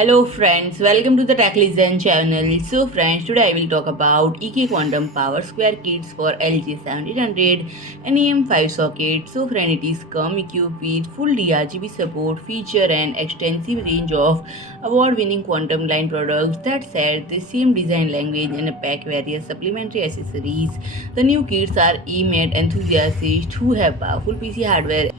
Hello friends, welcome to the Tech Listen channel. So friends, today I will talk about EK Quantum Power² kits for LGA1700 and AM5 socket. So friend, it is come equipped with full DRGB support, feature and extensive range of award-winning quantum line products that share the same design language and pack various supplementary accessories. The new kits are aimed at enthusiasts who have powerful PC hardware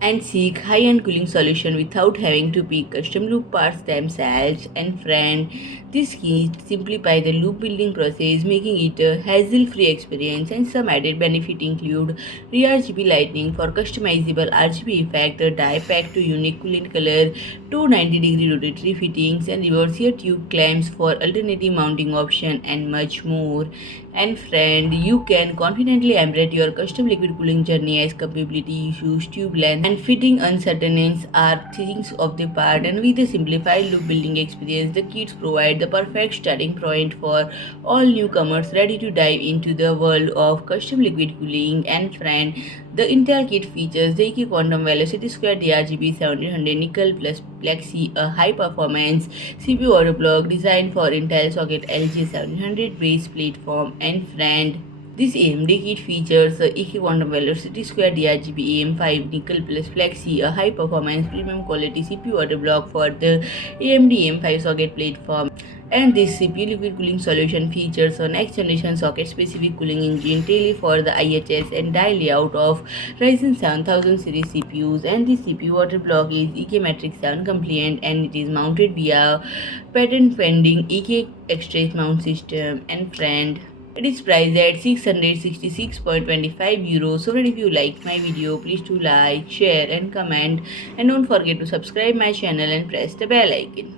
and seek high-end cooling solution without having to pick custom loop parts themselves. And friend, this kit simplify the loop building process, making it a hassle-free experience. And some added benefit include RGB lighting for customizable RGB effect, a die pack to unique cooling color, two 90-degree rotatory fittings, and reversible tube clamps for alternative mounting option, and much more. And friend, you can confidently embrace your custom liquid cooling journey as compatibility issues, tube length, and fitting uncertainties are things of the part. And with a simplified loop building experience, the kits provide the perfect starting point for all newcomers ready to dive into the world of custom liquid cooling. And friend, the Intel kit features the EK Quantum Velocity Square DRGB1700 Nickel Plus Plexi, a high performance CPU auto block designed for Intel socket LG700 base platform. And friend, this AMD kit features a EK Quantum Velocity Square DRGB AM5 Nickel Plus Flexi, a high performance premium quality CPU auto block for the AMD AM5 socket platform. And this CPU liquid cooling solution features a next generation socket specific cooling engine tailored for the IHS and die layout of Ryzen 7000 series CPUs. And this CPU water block is EK Matrix 7 compliant, and it is mounted via patent pending EK extract mount system. And friend, it is priced at 666.25 euros. So friend, if you like my video, please do like, share and comment, and don't forget to subscribe my channel and press the bell icon.